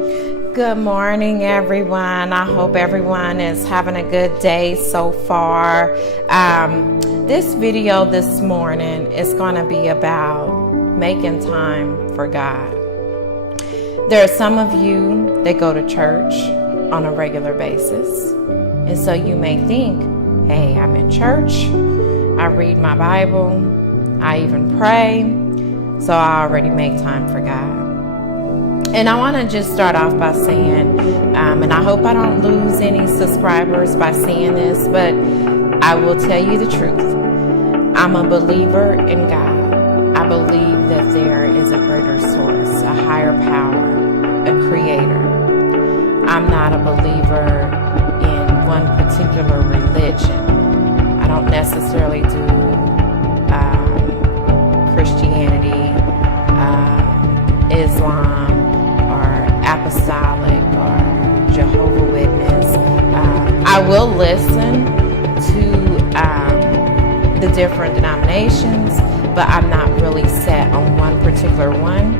Good morning, everyone. I hope everyone is having a good day so far. This video this morning is going to be about making time for God. There are some of you that go to church on a regular basis. And so you may think, hey, I'm in church. I read my Bible. I even pray. So I already make time for God. And I want to just start off by saying, and I hope I don't lose any subscribers by saying this, but I will tell you the truth. I'm a believer in God. I believe that there is a greater source, a higher power, a creator. I'm not a believer in one particular religion. I don't necessarily do Christianity, Islam, Apostolic or Jehovah Witness. I will listen to the different denominations, but I'm not really set on one particular one.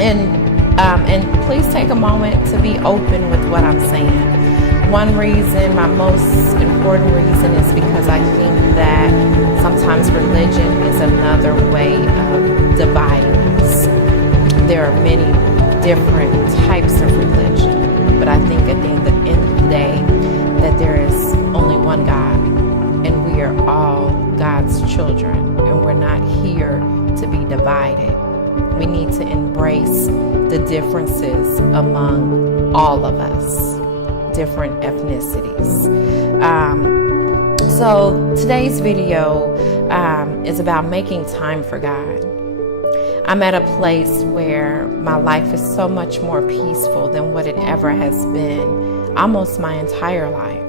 And please take a moment to be open with what I'm saying. One reason, my most important reason, is because I think that sometimes religion is another way of dividing us. There are many different types of religion, but I think at the end of the day that there is only one God, and we are all God's children, and we're not here to be divided. We need to embrace the differences among all of us, different ethnicities. So today's video is about making time for God. I'm at a place where my life is so much more peaceful than what it ever has been, almost my entire life.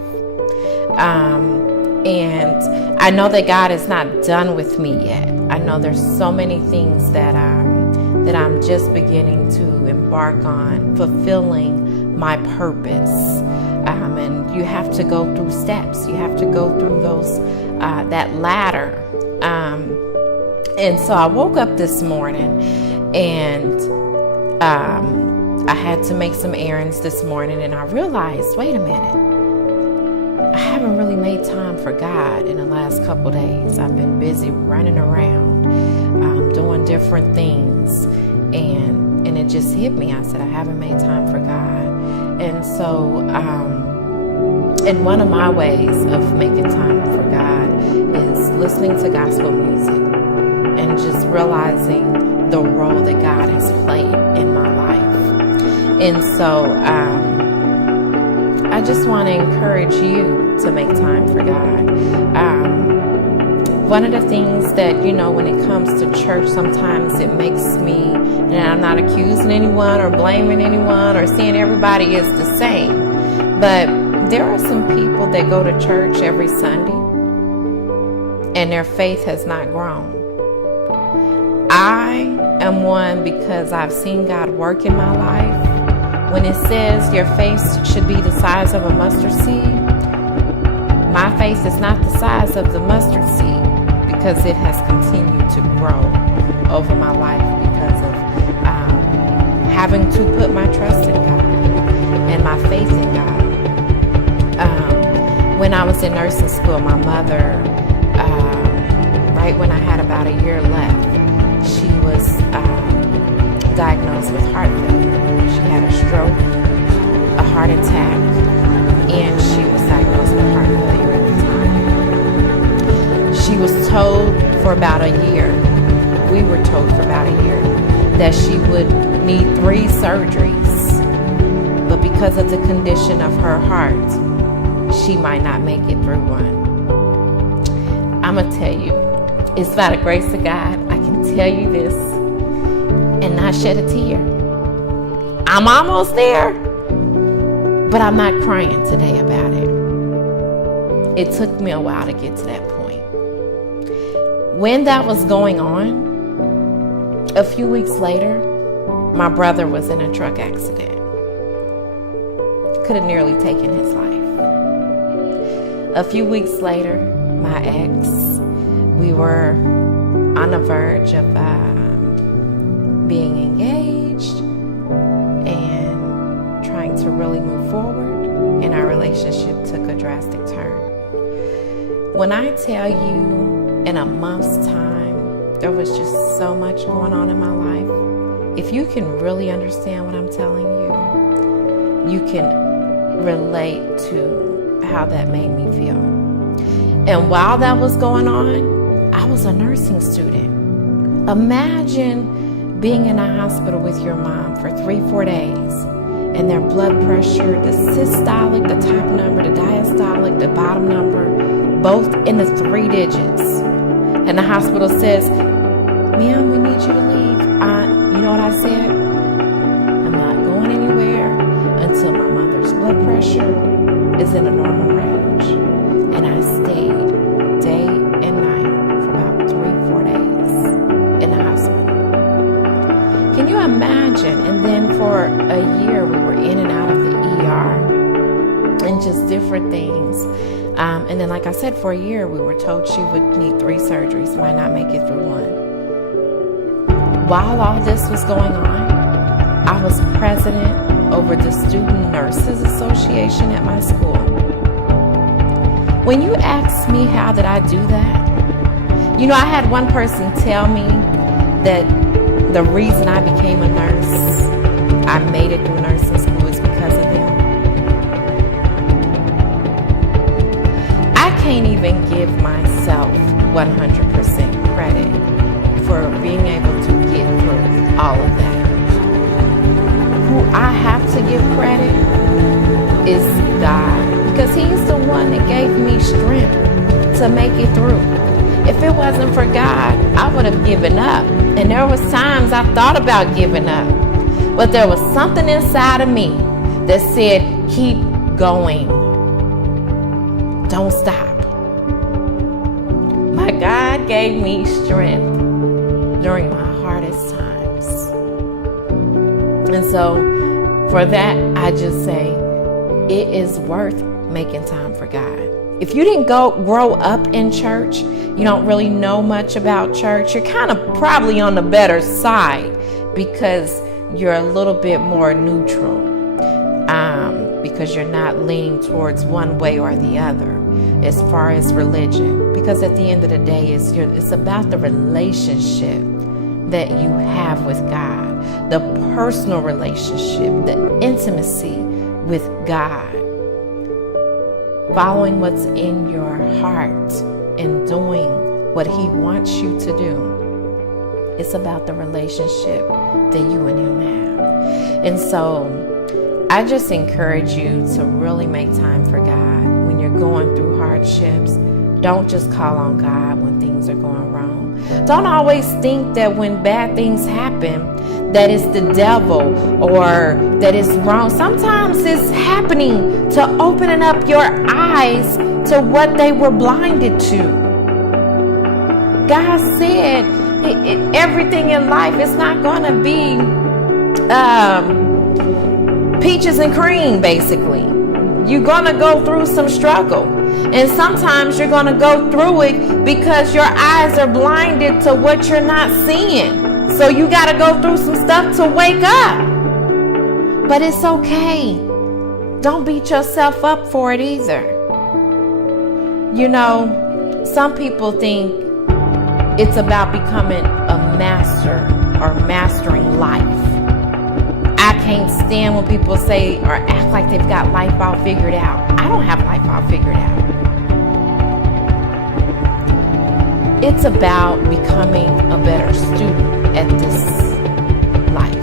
And I know that God is not done with me yet. I know there's so many things that I'm just beginning to embark on, fulfilling my purpose. And you have to go through steps. You have to go through those that ladder. And so I woke up this morning and I had to make some errands this morning, and I realized, wait a minute, I haven't really made time for God in the last couple days. I've been busy running around, doing different things, and it just hit me. I said, I haven't made time for God. And so, and one of my ways of making time for God is listening to gospel music. And just realizing the role that God has played in my life. And so I just want to encourage you to make time for God. One of the things that, when it comes to church, sometimes it makes me, and I'm not accusing anyone or blaming anyone or saying everybody is the same, but there are some people that go to church every Sunday and their faith has not grown. I am one because I've seen God work in my life. When it says your faith should be the size of a mustard seed, my faith is not the size of the mustard seed because it has continued to grow over my life because of having to put my trust in God and my faith in God. When I was in nursing school, my mother, right when I had about a year left, she was diagnosed with heart failure. She had a stroke, a heart attack, and she was diagnosed with heart failure at the time. She was told for about a year, we were told for about a year, that she would need 3 surgeries. But because of the condition of her heart, she might not make it through one. I'm going to tell you, it's by the grace of God, I can tell you this and not shed a tear. I'm almost there, but I'm not crying today about it. It took me a while to get to that point. When that was going on, a few weeks later, my brother was in a truck accident. Could have nearly taken his life. A few weeks later, my ex, we were on the verge of being engaged, and relationship took a drastic turn. When I tell you in a month's time, there was just so much going on in my life. If you can really understand what I'm telling you, you can relate to how that made me feel. And while that was going on, I was a nursing student. Imagine being in a hospital with your mom for 3-4 days, and their blood pressure, the systolic, the top number, the diastolic, the bottom number, both in the 3 digits. And the hospital says, "Ma'am, we need you to leave." You know what I said? I'm not going anywhere until my mother's blood pressure is in a normal range. And I stayed day and night for about 3-4 days in the hospital. Can you imagine? And then for a year, we were in and out of the ER and just different things. And then, like I said, for a year, we were told she would need 3 surgeries, might not make it through 1. While all this was going on, I was president over the Student Nurses Association at my school. When you ask me how did I do that, you know, I had one person tell me that the reason I became a nurse, I made it through nursing school, is because of them. I can't even give myself 100% credit for being able to get through all of that. Who I have to give credit is God, because He's the one that gave me strength to make it through. If it wasn't for God, I would have given up. And there was times I thought about giving up, but there was something inside of me that said, keep going. Don't stop. My God gave me strength during my hardest times. And so for that, I just say it is worth making time for God. If you didn't grow up in church, you don't really know much about church, you're kind of probably on the better side because you're a little bit more neutral, because you're not leaning towards one way or the other as far as religion. Because at the end of the day, it's about the relationship that you have with God, the personal relationship, the intimacy with God. Following what's in your heart and doing what He wants you to do. It's about the relationship that you and Him have. And so I just encourage you to really make time for God when you're going through hardships. Don't just call on God when things are going wrong. Don't always think that when bad things happen, that it's the devil or that it's wrong. Sometimes it's happening to opening up your eyes to what they were blinded to. God said everything in life is not going to be peaches and cream, basically. You're going to go through some struggle. And sometimes you're going to go through it because your eyes are blinded to what you're not seeing. So you got to go through some stuff to wake up. But it's okay. Don't beat yourself up for it either. You know, some people think it's about becoming a master or mastering life. I can't stand when people say or act like they've got life all figured out. I don't have life all figured out. It's about becoming a better student at this life.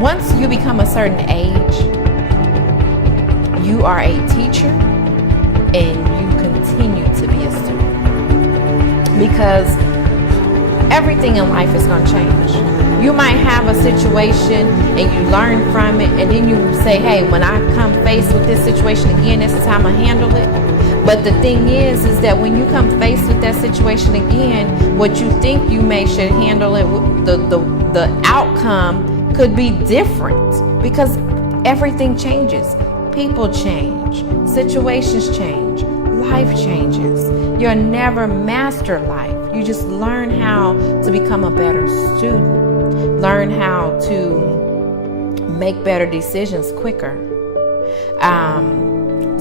Once you become a certain age, you are a teacher and you continue to be a student. Because everything in life is going to change. You might have a situation and you learn from it, and then you say, hey, when I come faced with this situation again, this is how I'm going to handle it. But the thing is that when you come faced with that situation again, what you think you may should handle it, the outcome could be different because everything changes. People change. Situations change. Life changes. You'll never master life. You just learn how to become a better student. Learn how to make better decisions quicker.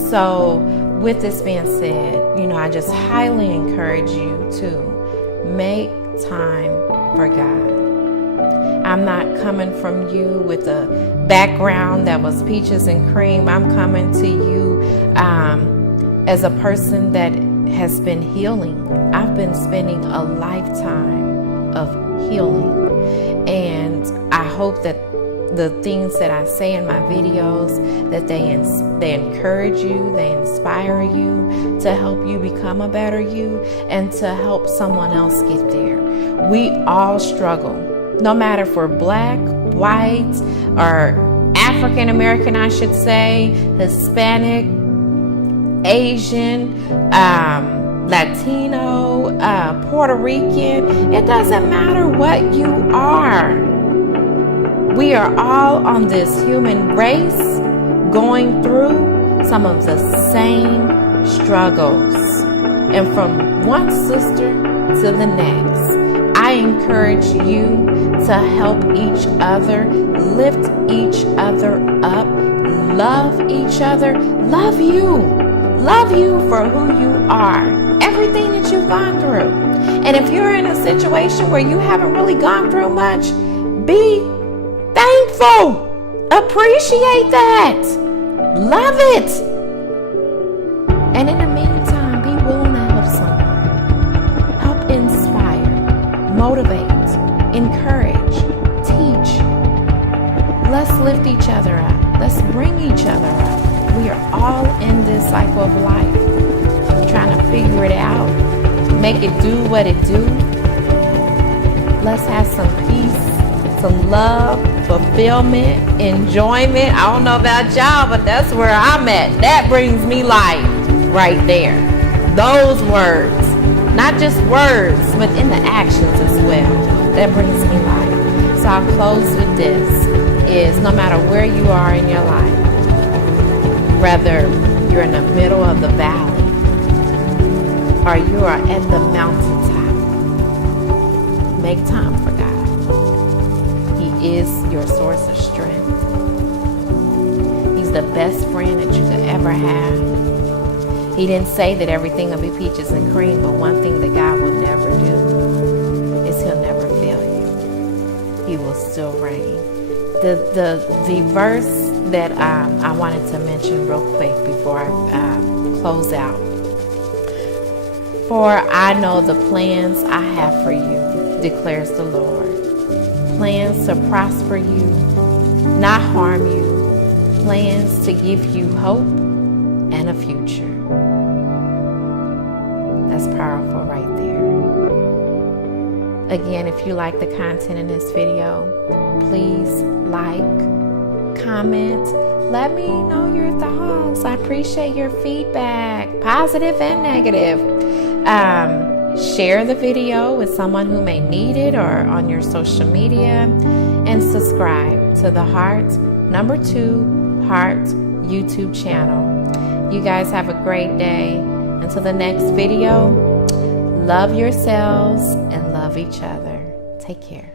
So with this being said, I just highly encourage you to make time for God. I'm not coming from you with a background that was peaches and cream. I'm coming to you as a person that has been healing. I've been spending a lifetime of healing. And I hope that the things that I say in my videos, that they encourage you, they inspire you to help you become a better you and to help someone else get there. We all struggle, no matter if we're black, white, or African American, I should say, Hispanic, Asian, Latino, Puerto Rican. It doesn't matter what you are. We are all on this human race going through some of the same struggles. And from one sister to the next, I encourage you to help each other, lift each other up, love each other, love you for who you are, everything that you've gone through. And if you're in a situation where you haven't really gone through much, be thankful. Appreciate that. Love it. And in the meantime, be willing to help someone. Help inspire, motivate, encourage, teach. Let's lift each other up. Let's bring each other up. We are all in this cycle of life, trying to figure it out, make it do what it do. Let's have some peace, some love, fulfillment, enjoyment. I don't know about y'all, but that's where I'm at. That brings me life right there. Those words, not just words, but in the actions as well. That brings me life. So I'll close with this, is no matter where you are in your life, whether you're in the middle of the valley or you are at the mountaintop, make time for God. He is your source of strength. He's the best friend that you could ever have. He didn't say that everything will be peaches and cream, but one thing that God will never do is He'll never fail you. He will still reign. The verse that I wanted to mention real quick before I close out. For I know the plans I have for you, declares the Lord. Plans to prosper you, not harm you. Plans to give you hope and a future. That's powerful right there. Again, if you like the content in this video, please like, comment, let me know your thoughts. I appreciate your feedback, positive and negative. Share the video with someone who may need it or on your social media, and subscribe to the Heart YouTube channel. You guys have a great day. Until the next video, love yourselves and love each other. Take care.